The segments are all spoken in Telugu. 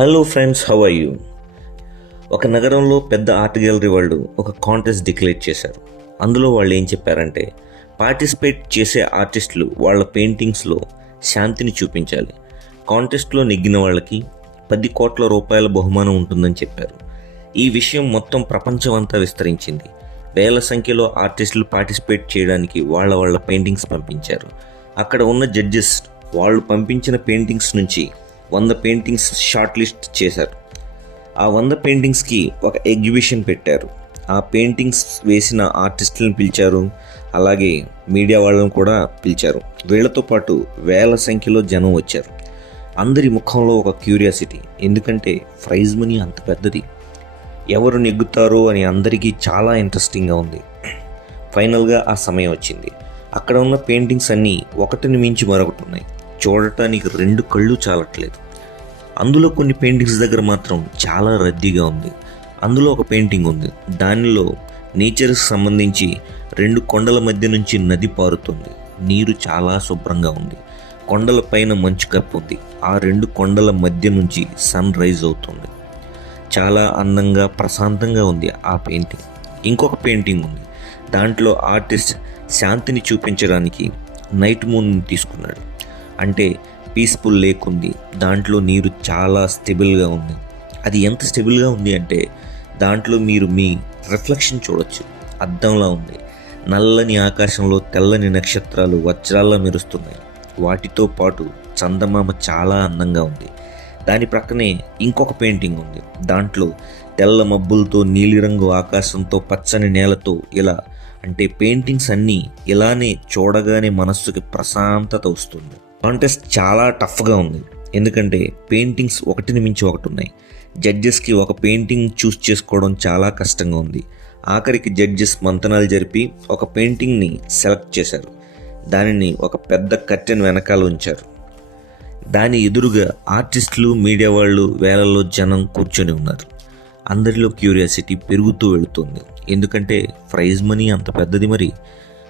Hello friends, how are you? ఒక నగరంలో పెద్ద ఆర్ట్ గ్యాలరీ వాళ్ళు ఒక కాంటెస్ట్ డిక్లేర్ చేశారు. అందులో వాళ్ళు ఏం చెప్పారంటే, పార్టిసిపేట్ చేసే ఆర్టిస్టులు వాళ్ళ పెయింటింగ్స్లో శాంతిని చూపించాలి. కాంటెస్ట్లో నెగ్గిన వాళ్ళకి 10 కోట్ల రూపాయల బహుమానం ఉంటుందని చెప్పారు. ఈ విషయం మొత్తం ప్రపంచం అంతా విస్తరించింది. వేల సంఖ్యలో ఆర్టిస్టులు పార్టిసిపేట్ చేయడానికి వాళ్ళ పెయింటింగ్స్ పంపించారు. అక్కడ ఉన్న జడ్జెస్ వాళ్ళు పంపించిన పెయింటింగ్స్ నుంచి 100 పెయింటింగ్స్ షార్ట్ లిస్ట్ చేశారు. ఆ 100 పెయింటింగ్స్కి ఒక ఎగ్జిబిషన్ పెట్టారు. ఆ పెయింటింగ్స్ వేసిన ఆర్టిస్టులను పిలిచారు, అలాగే మీడియా వాళ్ళని కూడా పిలిచారు. వీళ్లతో పాటు వేల సంఖ్యలో జనం వచ్చారు. అందరి ముఖంలో ఒక క్యూరియాసిటీ, ఎందుకంటే ప్రైజ్ మనీ అంత పెద్దది. ఎవరు నెగ్గుతారో అని అందరికీ చాలా ఇంట్రెస్టింగ్గా ఉంది. ఫైనల్గా ఆ సమయం వచ్చింది. అక్కడ ఉన్న పెయింటింగ్స్ అన్నీ ఒకటిని మించి మరొకటి ఉన్నాయి. చూడటానికి 2 కళ్ళు చాలట్లేదు. అందులో కొన్ని పెయింటింగ్స్ దగ్గర మాత్రం చాలా రద్దీగా ఉంది. అందులో ఒక పెయింటింగ్ ఉంది. దానిలో నేచర్కి సంబంధించి 2 కొండల మధ్య నుంచి నది పారుతుంది. నీరు చాలా శుభ్రంగా ఉంది. కొండల పైన మంచు కప్పు ఉంది. ఆ 2 కొండల మధ్య నుంచి సన్ రైజ్ అవుతుంది. చాలా అందంగా ప్రశాంతంగా ఉంది ఆ పెయింటింగ్. ఇంకొక పెయింటింగ్ ఉంది. దాంట్లో ఆర్టిస్ట్ శాంతిని చూపించడానికి నైట్ మూన్ తీసుకున్నాడు. అంటే పీస్ఫుల్ లేక్ ఉంది. దాంట్లో నీరు చాలా స్టెబుల్గా ఉంది. అది ఎంత స్టెబుల్గా ఉంది అంటే దాంట్లో మీరు మీ రిఫ్లెక్షన్ చూడొచ్చు. అద్దంలా ఉంది. నల్లని ఆకాశంలో తెల్లని నక్షత్రాలు వజ్రాల్లా మెరుస్తున్నాయి. వాటితో పాటు చందమామ చాలా అందంగా ఉంది. దాని ప్రక్కనే ఇంకొక పెయింటింగ్ ఉంది. దాంట్లో తెల్ల మబ్బులతో నీలిరంగు ఆకాశంతో పచ్చని నేలతో ఇలా, అంటే పెయింటింగ్స్ అన్నీ ఇలానే చూడగానే మనస్సుకి ప్రశాంతత వస్తుంది. కాంటెస్ట్ చాలా టఫ్గా ఉంది, ఎందుకంటే పెయింటింగ్స్ ఒకటిని మించి ఒకటి ఉన్నాయి. జడ్జెస్కి ఒక పెయింటింగ్ చూస్ చేసుకోవడం చాలా కష్టంగా ఉంది. ఆఖరికి జడ్జెస్ మంతనాలు జరిపి ఒక పెయింటింగ్ని సెలెక్ట్ చేశారు. దానిని ఒక పెద్ద కర్టెన్ వెనకాల ఉంచారు. దాని ఎదురుగా ఆర్టిస్టులు, మీడియా వాళ్ళు, వేలల్లో జనం కూర్చొని ఉన్నారు. అందరిలో క్యూరియాసిటీ పెరుగుతూ వెళుతుంది, ఎందుకంటే ప్రైజ్ మనీ అంత పెద్దది. మరి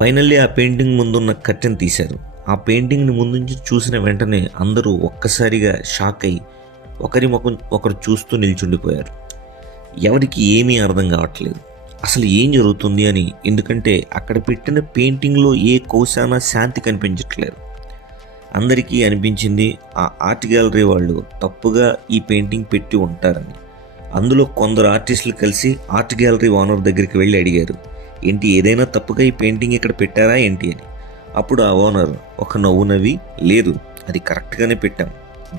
ఫైనల్లీ ఆ పెయింటింగ్ ముందున్న కర్టెన్ తీశారు. ఆ పెయింటింగ్ని ముందు నుంచి చూసిన వెంటనే అందరూ ఒక్కసారిగా షాక్ అయ్యి ఒకరి ముఖం ఒకరు చూస్తూ నిల్చుండిపోయారు. ఎవరికి ఏమీ అర్థం కావట్లేదు, అసలు ఏం జరుగుతుంది అని. ఎందుకంటే అక్కడ పెట్టిన పెయింటింగ్లో ఏ కోశాన శాంతి కనిపించట్లేదు. అందరికీ అనిపించింది ఆ ఆర్ట్ గ్యాలరీ వాళ్ళు తప్పుగా ఈ పెయింటింగ్ పెట్టి ఉంటారని. అందులో కొందరు ఆర్టిస్టులు కలిసి ఆర్ట్ గ్యాలరీ ఓనర్ దగ్గరికి వెళ్ళి అడిగారు, ఏంటి ఏదైనా తప్పుగా ఈ పెయింటింగ్ ఇక్కడ పెట్టారా ఏంటి అని. అప్పుడు ఆ ఓనర్ ఒక నవ్వు నవ్వి, లేదు, అది కరెక్ట్గానే పెట్టాం.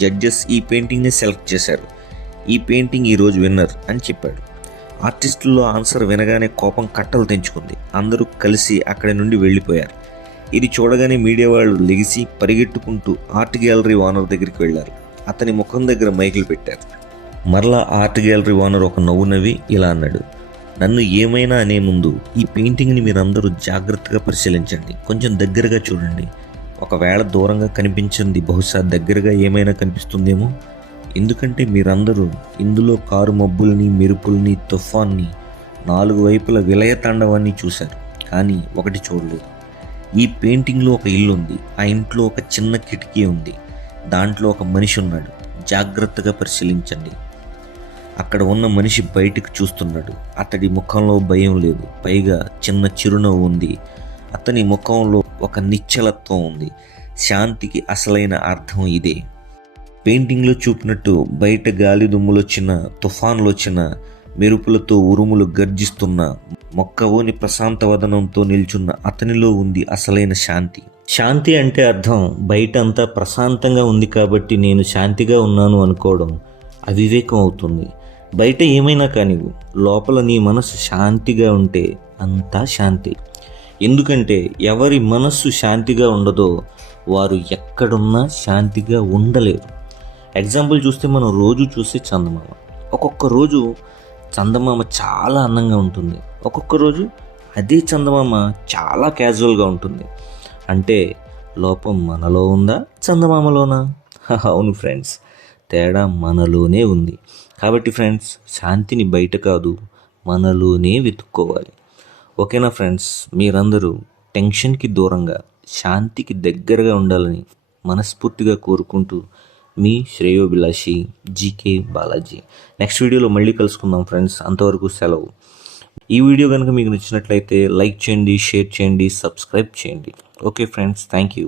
జడ్జెస్ ఈ పెయింటింగ్ని సెలెక్ట్ చేశారు. ఈ పెయింటింగ్ ఈరోజు విన్నర్ అని చెప్పాడు. ఆర్టిస్టుల్లో ఆన్సర్ వినగానే కోపం కట్టలు తెంచుకుంది. అందరూ కలిసి అక్కడి నుండి వెళ్ళిపోయారు. ఇది చూడగానే మీడియా వాళ్ళు లెగిసి పరిగెట్టుకుంటూ ఆర్ట్ గ్యాలరీ ఓనర్ దగ్గరికి వెళ్ళారు. అతని ముఖం దగ్గర మైకులు పెట్టారు. మరలా ఆర్ట్ గ్యాలరీ ఓనర్ ఒక నవ్వు నవ్వి ఇలా అన్నాడు, నన్ను ఏమైనా అనే ముందు ఈ పెయింటింగ్ని మీరందరూ జాగ్రత్తగా పరిశీలించండి. కొంచెం దగ్గరగా చూడండి. ఒకవేళ దూరంగా కనిపించింది బహుశా దగ్గరగా ఏమైనా కనిపిస్తుందేమో. ఎందుకంటే మీరందరూ ఇందులో కారు మబ్బుల్ని, మెరుపుల్ని, తుఫాన్ని, 4 వైపుల విలయ తాండవాన్ని చూశారు, కానీ ఒకటి చూడలేదు. ఈ పెయింటింగ్లో ఒక ఇల్లు ఉంది. ఆ ఇంట్లో ఒక చిన్న కిటికీ ఉంది. దాంట్లో ఒక మనిషి ఉన్నాడు. జాగ్రత్తగా పరిశీలించండి. అక్కడ ఉన్న మనిషి బయటకు చూస్తున్నాడు. అతడి ముఖంలో భయం లేదు, పైగా చిన్న చిరునవ్వు ఉంది. అతని ముఖంలో ఒక నిశ్చలత్వం ఉంది. శాంతికి అసలైన అర్థం ఇదే. పెయింటింగ్లో చూపినట్టు బయట గాలి దుమ్ములొచ్చిన, తుఫాన్లొచ్చిన, మెరుపులతో ఉరుములు గర్జిస్తున్న, మొక్కవోని ప్రశాంత వదనంతో నిల్చున్న అతనిలో ఉంది అసలైన శాంతి. శాంతి అంటే అర్థం బయట అంతా ప్రశాంతంగా ఉంది కాబట్టి నేను శాంతిగా ఉన్నాను అనుకోవడం అవివేకం అవుతుంది. బయట ఏమైనా కానీ లోపల నీ మనసు శాంతిగా ఉంటే అంతా శాంతి. ఎందుకంటే ఎవరి మనస్సు శాంతిగా ఉండదో వారు ఎక్కడున్నా శాంతిగా ఉండలేరు. ఎగ్జాంపుల్ చూస్తే మనం రోజు చూసే చందమామ. ఒక్కొక్క రోజు చందమామ చాలా అందంగా ఉంటుంది, ఒక్కొక్క రోజు అదే చందమామ చాలా క్యాజువల్గా ఉంటుంది. అంటే లోపం మనలో ఉందా, చందమామలోనా? అవును ఫ్రెండ్స్, తేడా మనలోనే ఉంది. కాబట్టి ఫ్రెండ్స్, శాంతిని బయట కాదు, మనలోనే వెతుక్కోవాలి. ఓకేనా ఫ్రెండ్స్? మీరందరూ టెన్షన్కి దూరంగా శాంతికి దగ్గరగా ఉండాలని మనస్ఫూర్తిగా కోరుకుంటూ మీ శ్రేయోభిలాషి జీకే బాలాజీ. నెక్స్ట్ వీడియోలో మళ్ళీ కలుసుకుందాం ఫ్రెండ్స్. అంతవరకు సెలవు. ఈ వీడియో కనుక మీకు నచ్చినట్లయితే లైక్ చేయండి, షేర్ చేయండి, సబ్స్క్రైబ్ చేయండి. Okay friends, thank you.